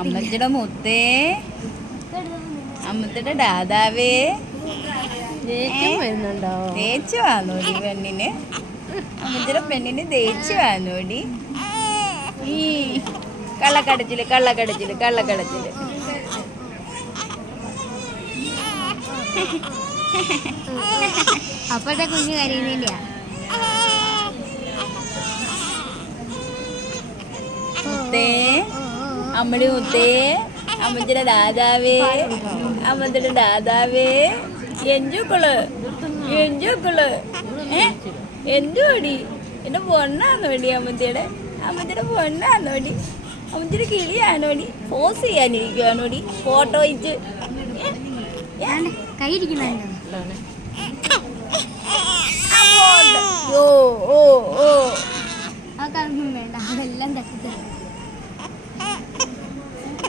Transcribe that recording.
അമ്മച്ചിയുടെ മുത്തേ, അമ്മച്ചിയുടെ ദാദാവേ, തേച്ചു വാന്നോടി പെണ്ണിന്. അമ്മച്ചിയുടെ പെണ്ണിന് തേച്ചു വാന്നോടി. ഈ കള്ളക്കടച്ചില് കള്ളക്കടച്ചില് കള്ളക്കടച്ചില്. അപ്പോഴത്തെ കുഞ്ഞു കരയുന്നില്ല. മുത്തേ, അമ്മടി മുത്തേ, അമ്മച്ചിയുടെ ദാദാവേ, അമ്മച്ചിയുടെ ദാദാവേ, എഞ്ചുക്കള് എഞ്ചുക്കള്. എന്തുവാടി? എന്റെ പൊണ്ണാന്നോടി അമ്മച്ചിയുടെ? അമ്മച്ചിയുടെ പൊണ്ണാന്നോടി? അമ്മച്ചിയുടെ കിളിയാണോടി? പോസ് ചെയ്യാനിരിക്കുവാണോടി? ഫോട്ടോ വെച്ച് കൈയിരിക്കുന്നുണ്ടോ? ഓ ഓ ഓ അതൊന്നും വേണ്ട, അതെല്ലാം തട്ടി